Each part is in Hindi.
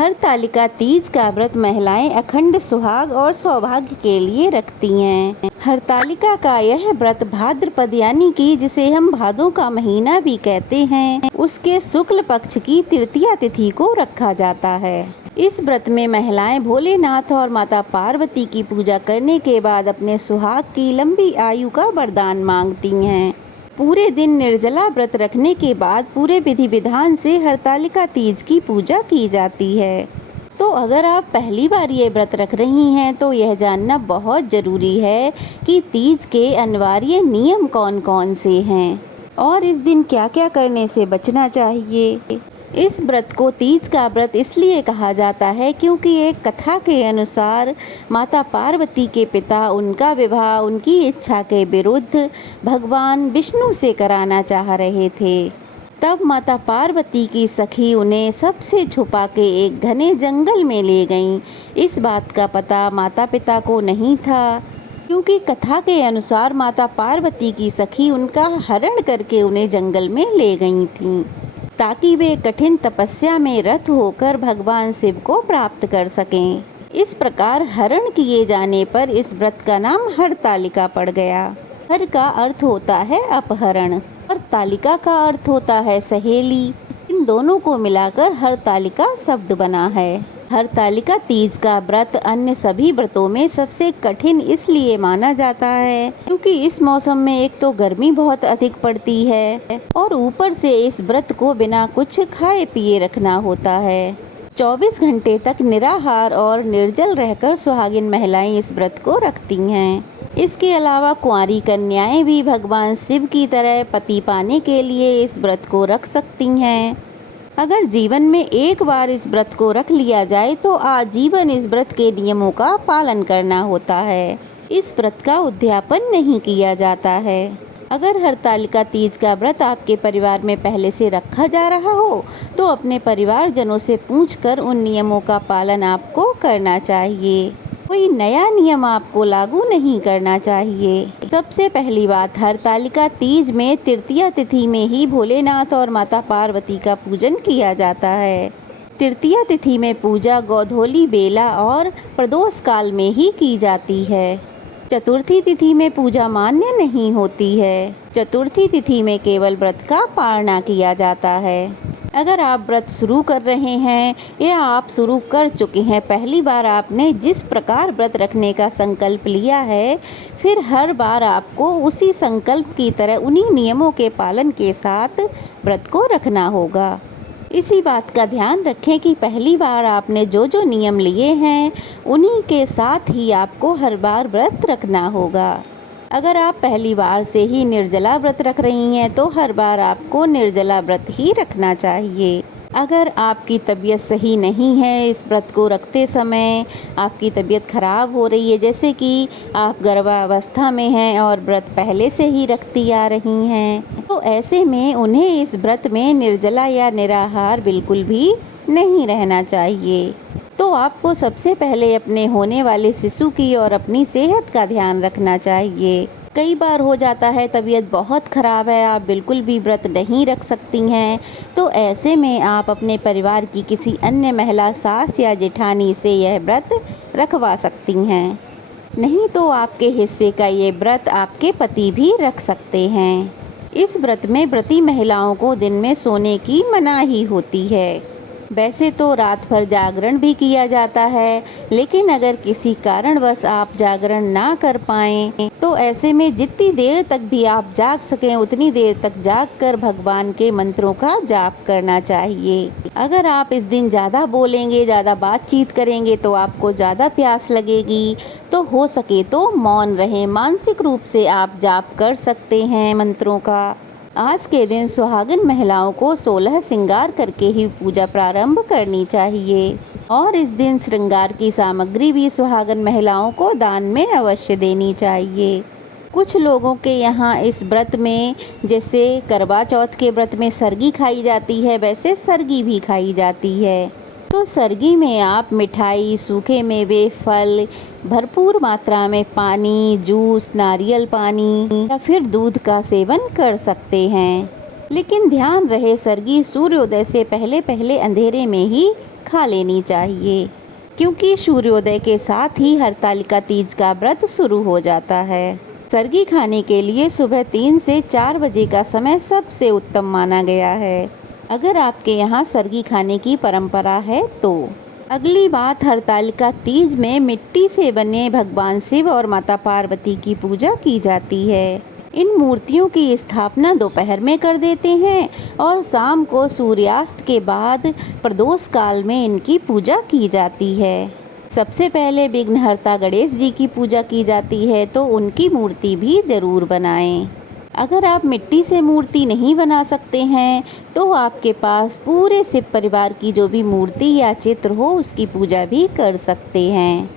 हरतालिका तीज का व्रत महिलाएं अखंड सुहाग और सौभाग्य के लिए रखती हैं। हरतालिका का यह व्रत भाद्रपद यानी कि जिसे हम भादों का महीना भी कहते हैं, उसके शुक्ल पक्ष की तृतीया तिथि को रखा जाता है। इस व्रत में महिलाएं भोलेनाथ और माता पार्वती की पूजा करने के बाद अपने सुहाग की लंबी आयु का वरदान मांगती हैं। पूरे दिन निर्जला व्रत रखने के बाद पूरे विधि विधान से हरतालिका तीज की पूजा की जाती है। तो अगर आप पहली बार ये व्रत रख रही हैं तो यह जानना बहुत ज़रूरी है कि तीज के अनिवार्य नियम कौन कौन से हैं और इस दिन क्या क्या करने से बचना चाहिए। इस व्रत को तीज का व्रत इसलिए कहा जाता है क्योंकि एक कथा के अनुसार माता पार्वती के पिता उनका विवाह उनकी इच्छा के विरुद्ध भगवान विष्णु से कराना चाह रहे थे। तब माता पार्वती की सखी उन्हें सबसे छुपा के एक घने जंगल में ले गईं। इस बात का पता माता पिता को नहीं था क्योंकि कथा के अनुसार माता पार्वती की सखी उनका हरण करके उन्हें जंगल में ले गई थीं ताकि वे कठिन तपस्या में रत होकर भगवान शिव को प्राप्त कर सकें। इस प्रकार हरण किए जाने पर इस व्रत का नाम हरतालिका पड़ गया। हर का अर्थ होता है अपहरण और तालिका का अर्थ होता है सहेली। इन दोनों को मिलाकर हरतालिका शब्द बना है। हरतालिका तीज का व्रत अन्य सभी व्रतों में सबसे कठिन इसलिए माना जाता है क्योंकि इस मौसम में एक तो गर्मी बहुत अधिक पड़ती है और ऊपर से इस व्रत को बिना कुछ खाए पिए रखना होता है। 24 घंटे तक निराहार और निर्जल रहकर सुहागिन महिलाएं इस व्रत को रखती हैं। इसके अलावा कुंवारी कन्याएं भी भगवान शिव की तरह पति पाने के लिए इस व्रत को रख सकती हैं। अगर जीवन में एक बार इस व्रत को रख लिया जाए तो आजीवन इस व्रत के नियमों का पालन करना होता है। इस व्रत का उद्यापन नहीं किया जाता है। अगर हरतालिका तीज का व्रत आपके परिवार में पहले से रखा जा रहा हो तो अपने परिवारजनों से पूछकर उन नियमों का पालन आपको करना चाहिए। कोई नया नियम आपको लागू नहीं करना चाहिए। सबसे पहली बात, हरतालिका तीज में तृतीया तिथि में ही भोलेनाथ और माता पार्वती का पूजन किया जाता है। तृतीया तिथि में पूजा गोधूली बेला और प्रदोष काल में ही की जाती है। चतुर्थी तिथि में पूजा मान्य नहीं होती है। चतुर्थी तिथि में केवल व्रत का पारणा किया जाता है। अगर आप व्रत शुरू कर रहे हैं या आप शुरू कर चुके हैं, पहली बार आपने जिस प्रकार व्रत रखने का संकल्प लिया है, फिर हर बार आपको उसी संकल्प की तरह उन्हीं नियमों के पालन के साथ व्रत को रखना होगा। इसी बात का ध्यान रखें कि पहली बार आपने जो जो नियम लिए हैं उन्हीं के साथ ही आपको हर बार व्रत रखना होगा। अगर आप पहली बार से ही निर्जला व्रत रख रही हैं तो हर बार आपको निर्जला व्रत ही रखना चाहिए। अगर आपकी तबीयत सही नहीं है, इस व्रत को रखते समय आपकी तबीयत खराब हो रही है, जैसे कि आप गर्भावस्था में हैं और व्रत पहले से ही रखती आ रही हैं, तो ऐसे में उन्हें इस व्रत में निर्जला या निराहार बिल्कुल भी नहीं रहना चाहिए। तो आपको सबसे पहले अपने होने वाले शिशु की और अपनी सेहत का ध्यान रखना चाहिए। कई बार हो जाता है तबीयत बहुत ख़राब है, आप बिल्कुल भी व्रत नहीं रख सकती हैं, तो ऐसे में आप अपने परिवार की किसी अन्य महिला सास या जेठानी से यह व्रत रखवा सकती हैं। नहीं तो आपके हिस्से का ये व्रत आपके पति भी रख सकते हैं। इस व्रत में व्रती महिलाओं को दिन में सोने की मनाही होती है। वैसे तो रात भर जागरण भी किया जाता है, लेकिन अगर किसी कारणवश आप जागरण ना कर पाएँ तो ऐसे में जितनी देर तक भी आप जाग सकें उतनी देर तक जागकर भगवान के मंत्रों का जाप करना चाहिए। अगर आप इस दिन ज़्यादा बोलेंगे, ज़्यादा बातचीत करेंगे तो आपको ज़्यादा प्यास लगेगी, तो हो सके तो मौन रहें। मानसिक रूप से आप जाप कर सकते हैं मंत्रों का। आज के दिन सुहागिन महिलाओं को 16 श्रृंगार करके ही पूजा प्रारंभ करनी चाहिए और इस दिन श्रृंगार की सामग्री भी सुहागिन महिलाओं को दान में अवश्य देनी चाहिए। कुछ लोगों के यहाँ इस व्रत में, जैसे करवा चौथ के व्रत में सरगी खाई जाती है, वैसे सरगी भी खाई जाती है। तो सरगी में आप मिठाई, सूखे मेवे, फल, भरपूर मात्रा में पानी, जूस, नारियल पानी या फिर दूध का सेवन कर सकते हैं। लेकिन ध्यान रहे, सरगी सूर्योदय से पहले पहले अंधेरे में ही खा लेनी चाहिए, क्योंकि सूर्योदय के साथ ही हरतालिका तीज का व्रत शुरू हो जाता है। सर्गी खाने के लिए सुबह 3 से 4 बजे का समय सबसे उत्तम माना गया है, अगर आपके यहाँ सर्गी खाने की परंपरा है तो। अगली बात, हरतालिका तीज में मिट्टी से बने भगवान शिव और माता पार्वती की पूजा की जाती है। इन मूर्तियों की स्थापना दोपहर में कर देते हैं और शाम को सूर्यास्त के बाद प्रदोष काल में इनकी पूजा की जाती है। सबसे पहले विघ्नहर्ता गणेश जी की पूजा की जाती है, तो उनकी मूर्ति भी जरूर बनाएं। अगर आप मिट्टी से मूर्ति नहीं बना सकते हैं तो आपके पास पूरे शिव परिवार की जो भी मूर्ति या चित्र हो उसकी पूजा भी कर सकते हैं।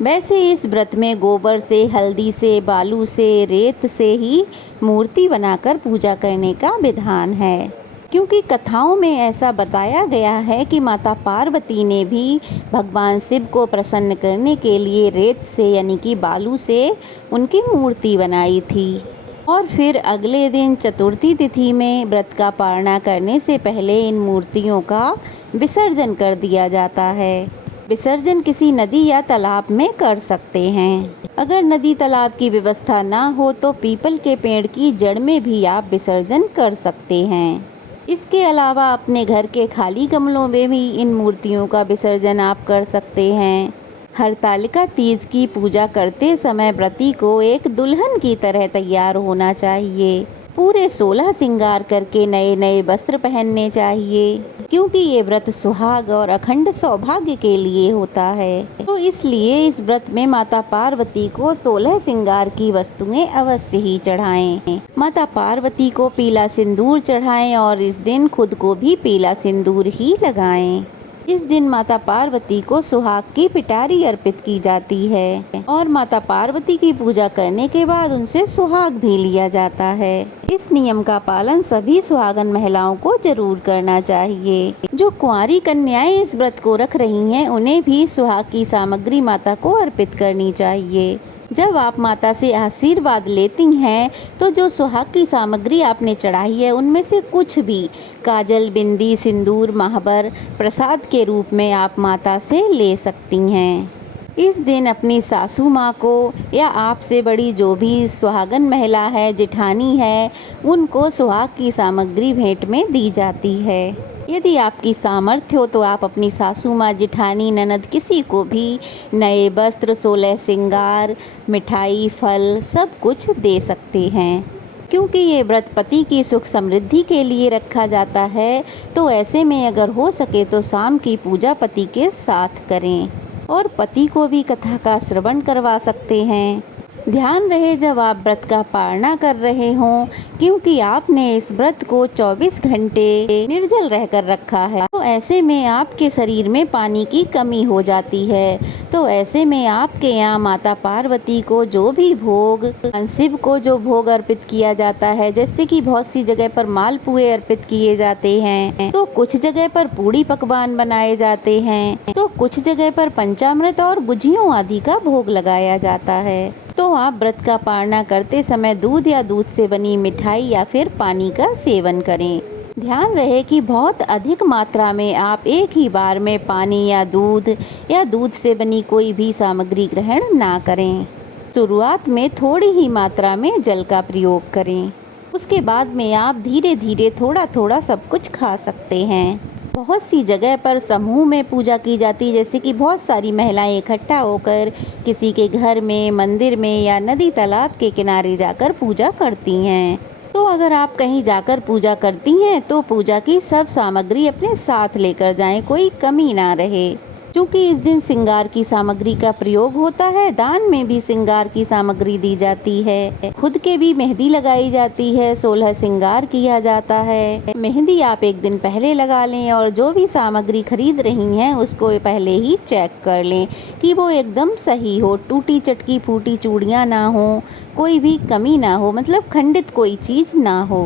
वैसे इस व्रत में गोबर से, हल्दी से, बालू से, रेत से ही मूर्ति बनाकर पूजा करने का विधान है, क्योंकि कथाओं में ऐसा बताया गया है कि माता पार्वती ने भी भगवान शिव को प्रसन्न करने के लिए रेत से यानी कि बालू से उनकी मूर्ति बनाई थी। और फिर अगले दिन चतुर्थी तिथि में व्रत का पारणा करने से पहले इन मूर्तियों का विसर्जन कर दिया जाता है। विसर्जन किसी नदी या तालाब में कर सकते हैं। अगर नदी तालाब की व्यवस्था ना हो तो पीपल के पेड़ की जड़ में भी आप विसर्जन कर सकते हैं। इसके अलावा अपने घर के खाली गमलों में भी इन मूर्तियों का विसर्जन आप कर सकते हैं। हरतालिका तीज की पूजा करते समय व्रती को एक दुल्हन की तरह तैयार होना चाहिए। पूरे 16 श्रृंगार करके नए नए वस्त्र पहनने चाहिए, क्योंकि ये व्रत सुहाग और अखंड सौभाग्य के लिए होता है। तो इसलिए इस व्रत में माता पार्वती को 16 श्रृंगार की वस्तुएं अवश्य ही चढ़ाएं। माता पार्वती को पीला सिंदूर चढ़ाएं और इस दिन खुद को भी पीला सिंदूर ही लगाएं। इस दिन माता पार्वती को सुहाग की पिटारी अर्पित की जाती है और माता पार्वती की पूजा करने के बाद उनसे सुहाग भी लिया जाता है। इस नियम का पालन सभी सुहागन महिलाओं को जरूर करना चाहिए। जो कुंवारी कन्याएं इस व्रत को रख रही हैं, उन्हें भी सुहाग की सामग्री माता को अर्पित करनी चाहिए। जब आप माता से आशीर्वाद लेती हैं तो जो सुहाग की सामग्री आपने चढ़ाई है उनमें से कुछ भी काजल, बिंदी, सिंदूर, महावर प्रसाद के रूप में आप माता से ले सकती हैं। इस दिन अपनी सासू माँ को या आपसे बड़ी जो भी सुहागन महिला है, जेठानी है, उनको सुहाग की सामग्री भेंट में दी जाती है। यदि आपकी सामर्थ्य हो तो आप अपनी सासू माँ, जेठानी, ननद किसी को भी नए वस्त्र, 16 श्रृंगार, मिठाई, फल सब कुछ दे सकते हैं। क्योंकि ये व्रत पति की सुख समृद्धि के लिए रखा जाता है, तो ऐसे में अगर हो सके तो शाम की पूजा पति के साथ करें और पति को भी कथा का श्रवण करवा सकते हैं। ध्यान रहे जब आप व्रत का पारणा कर रहे हों, क्योंकि आपने इस व्रत को 24 घंटे निर्जल रहकर रखा है, तो ऐसे में आपके शरीर में पानी की कमी हो जाती है। तो ऐसे में आपके यहाँ माता पार्वती को जो भी भोग, शिव को जो भोग अर्पित किया जाता है, जैसे कि बहुत सी जगह पर मालपुए अर्पित किए जाते हैं, तो कुछ जगह पर पूड़ी पकवान बनाए जाते हैं, तो कुछ जगह पर पंचामृत और गुजियों आदि का भोग लगाया जाता है। तो आप व्रत का पारणा करते समय दूध या दूध से बनी मिठाई या फिर पानी का सेवन करें। ध्यान रहे कि बहुत अधिक मात्रा में आप एक ही बार में पानी या दूध से बनी कोई भी सामग्री ग्रहण ना करें। शुरुआत में थोड़ी ही मात्रा में जल का प्रयोग करें। उसके बाद में आप धीरे धीरे थोड़ा थोड़ा सब कुछ खा सकते हैं। बहुत सी जगह पर समूह में पूजा की जाती, जैसे कि बहुत सारी महिलाएं इकट्ठा होकर किसी के घर में, मंदिर में या नदी तालाब के किनारे जाकर पूजा करती हैं। तो अगर आप कहीं जाकर पूजा करती हैं तो पूजा की सब सामग्री अपने साथ लेकर जाएं, कोई कमी ना रहे। क्योंकि इस दिन श्रृंगार की सामग्री का प्रयोग होता है, दान में भी श्रृंगार की सामग्री दी जाती है, खुद के भी मेहंदी लगाई जाती है, 16 श्रृंगार किया जाता है। मेहंदी आप एक दिन पहले लगा लें और जो भी सामग्री खरीद रही हैं उसको पहले ही चेक कर लें कि वो एकदम सही हो, टूटी चटकी फूटी चूड़ियाँ ना हो, कोई भी कमी ना हो, मतलब खंडित कोई चीज़ ना हो।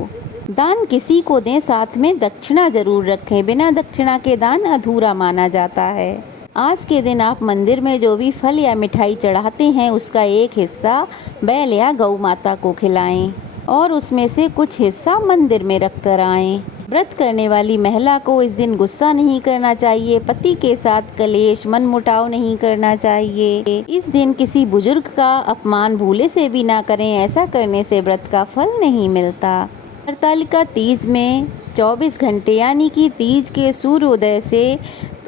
दान किसी को दें, साथ में दक्षिणा जरूर रखें, बिना दक्षिणा के दान अधूरा माना जाता है। आज के दिन आप मंदिर में जो भी फल या मिठाई चढ़ाते हैं उसका एक हिस्सा बैल या गौ माता को खिलाएं और उसमें से कुछ हिस्सा मंदिर में रख कर आएँ। व्रत करने वाली महिला को इस दिन गुस्सा नहीं करना चाहिए, पति के साथ कलेश मनमुटाव नहीं करना चाहिए। इस दिन किसी बुजुर्ग का अपमान भूले से भी ना करें, ऐसा करने से व्रत का फल नहीं मिलता। हरतालिका तीज में 24 घंटे यानी कि तीज के सूर्योदय से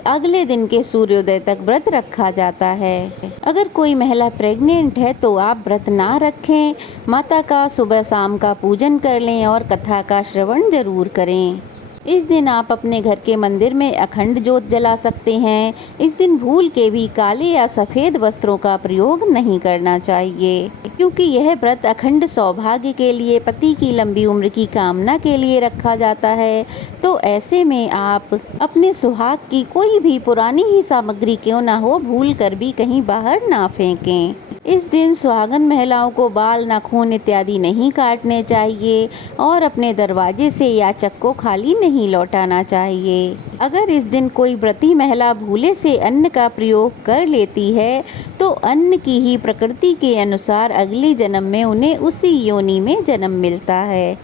अगले दिन के सूर्योदय तक व्रत रखा जाता है। अगर कोई महिला प्रेग्नेंट है तो आप व्रत ना रखें, माता का सुबह शाम का पूजन कर लें और कथा का श्रवण जरूर करें। इस दिन आप अपने घर के मंदिर में अखंड ज्योत जला सकते हैं। इस दिन भूल के भी काले या सफ़ेद वस्त्रों का प्रयोग नहीं करना चाहिए, क्योंकि यह व्रत अखंड सौभाग्य के लिए, पति की लंबी उम्र की कामना के लिए रखा जाता है। तो ऐसे में आप अपने सुहाग की कोई भी पुरानी ही सामग्री क्यों ना हो, भूल कर भी कहीं बाहर ना फेंकें। इस दिन सुहागन महिलाओं को बाल, नाखून इत्यादि नहीं काटने चाहिए और अपने दरवाजे से याचक को खाली नहीं लौटाना चाहिए। अगर इस दिन कोई व्रती महिला भूले से अन्न का प्रयोग कर लेती है तो अन्न की ही प्रकृति के अनुसार अगले जन्म में उन्हें उसी योनि में जन्म मिलता है।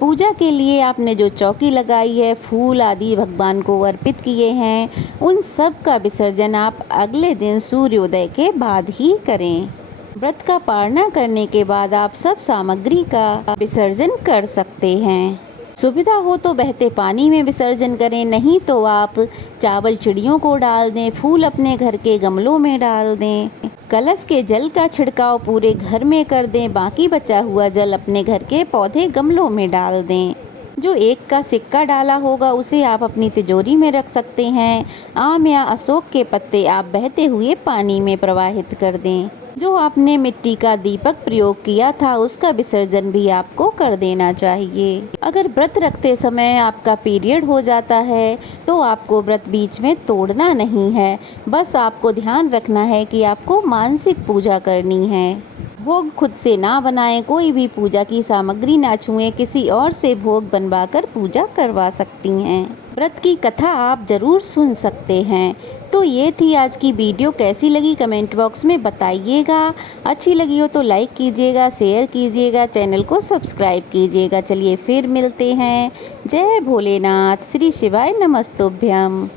पूजा के लिए आपने जो चौकी लगाई है, फूल आदि भगवान को अर्पित किए हैं, उन सब का विसर्जन आप अगले दिन सूर्योदय के बाद ही करें। व्रत का पारणा करने के बाद आप सब सामग्री का विसर्जन कर सकते हैं। सुविधा हो तो बहते पानी में विसर्जन करें, नहीं तो आप चावल चिड़ियों को डाल दें, फूल अपने घर के गमलों में डाल दें। कलश के जल का छिड़काव पूरे घर में कर दें, बाकी बचा हुआ जल अपने घर के पौधे गमलों में डाल दें। जो 1 का सिक्का डाला होगा उसे आप अपनी तिजोरी में रख सकते हैं। आम या अशोक के पत्ते आप बहते हुए पानी में प्रवाहित कर दें। जो आपने मिट्टी का दीपक प्रयोग किया था उसका विसर्जन भी आपको कर देना चाहिए। अगर व्रत रखते समय आपका पीरियड हो जाता है तो आपको व्रत बीच में तोड़ना नहीं है, बस आपको ध्यान रखना है कि आपको मानसिक पूजा करनी है। भोग खुद से ना बनाएं, कोई भी पूजा की सामग्री ना छुएं, किसी और से भोग बनवाकर पूजा करवा सकती हैं। व्रत की कथा आप जरूर सुन सकते हैं। तो ये थी आज की वीडियो, कैसी लगी कमेंट बॉक्स में बताइएगा। अच्छी लगी हो तो लाइक कीजिएगा, शेयर कीजिएगा, चैनल को सब्सक्राइब कीजिएगा। चलिए फिर मिलते हैं। जय भोलेनाथ, श्री शिवाय नमस्तुभ्यम।